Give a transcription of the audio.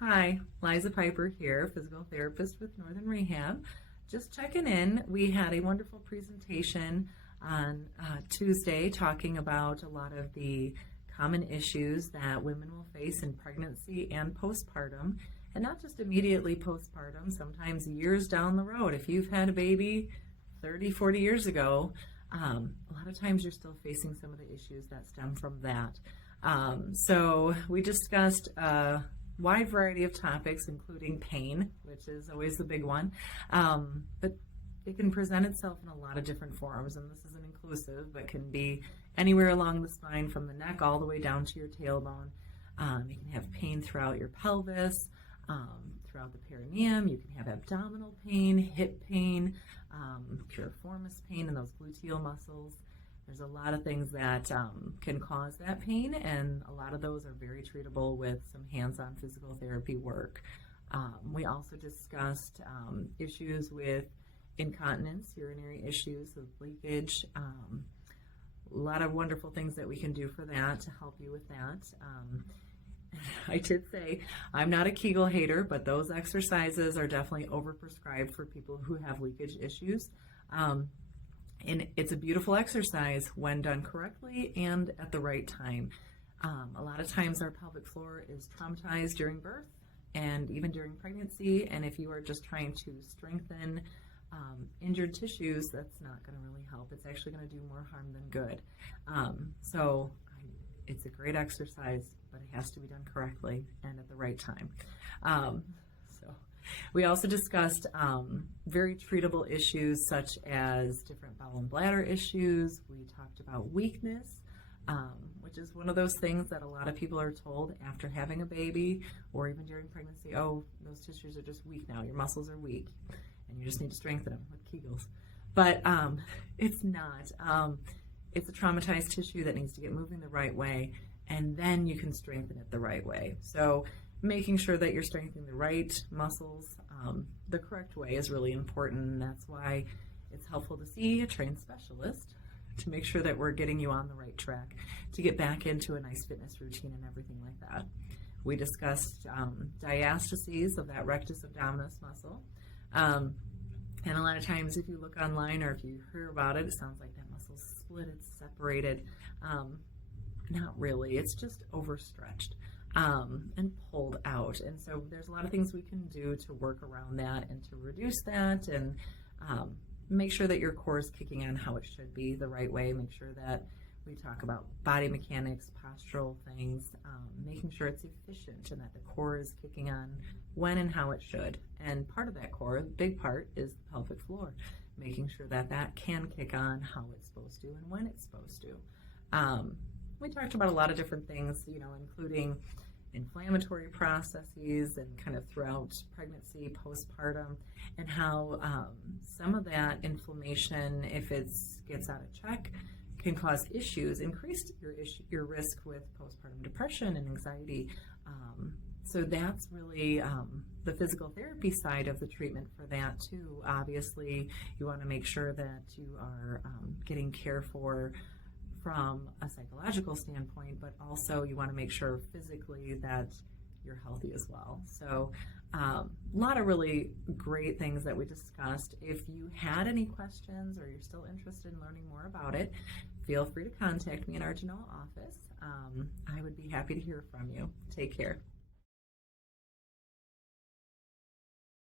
Hi, Liza Piper here, physical therapist with Northern Rehab. Just checking in. We had a wonderful presentation on Tuesday talking about a lot of the common issues that women will face in pregnancy and postpartum, and not just immediately postpartum, sometimes years down the road. If you've had a baby 30, 40 years ago, a lot of times you're still facing some of the issues that stem from that. So we discussed wide variety of topics, including pain, which is always the big one. But it can present itself in a lot of different forms, and this isn't inclusive, but can be anywhere along the spine from the neck all the way down to your tailbone. You can have pain throughout your pelvis, throughout the perineum. You can have abdominal pain, hip pain, piriformis pain in those gluteal muscles. There's a lot of things that can cause that pain, and a lot of those are very treatable with some hands-on physical therapy work. We also discussed issues with incontinence, urinary issues with leakage, a lot of wonderful things that we can do for that to help you with that. I did say I'm not a Kegel hater, but those exercises are definitely overprescribed for people who have leakage issues. And it's a beautiful exercise when done correctly and at the right time. A lot of times our pelvic floor is traumatized during birth and even during pregnancy, and if you are just trying to strengthen injured tissues, that's not going to really help. It's actually going to do more harm than good. So it's a great exercise, but it has to be done correctly and at the right time. We also discussed very treatable issues such as different bowel and bladder issues. We talked about weakness, which is one of those things that a lot of people are told after having a baby or even during pregnancy. Oh, those tissues are just weak now. Your muscles are weak and you just need to strengthen them with Kegels. But it's not. It's a traumatized tissue that needs to get moving the right way, and then you can strengthen it the right way. So making sure that you're strengthening the right muscles the correct way is really important, and that's why it's helpful to see a trained specialist to make sure that we're getting you on the right track to get back into a nice fitness routine and everything like that. We discussed diastases of that rectus abdominis muscle, and a lot of times if you look online or if you hear about it, it sounds like that muscle's split, it's separated. Not really, it's just overstretched and pulled out. And so there's a lot of things we can do to work around that and to reduce that and make sure that your core is kicking on how it should be the right way. Make sure that we talk about body mechanics, postural things, making sure it's efficient and that the core is kicking on when and how it should. And part of that core, the big part, is the pelvic floor, making sure that that can kick on how it's supposed to and when it's supposed to. We talked about a lot of different things, including inflammatory processes and kind of throughout pregnancy, postpartum, and how some of that inflammation, if it gets out of check, can cause issues, increase your risk with postpartum depression and anxiety. So that's really the physical therapy side of the treatment for that too. Obviously, you want to make sure that you are getting care for from a psychological standpoint, but also you want to make sure physically that you're healthy as well. So a lot of really great things that we discussed. If you had any questions or you're still interested in learning more about it, feel free to contact me in our Genoa office. I would be happy to hear from you. Take care.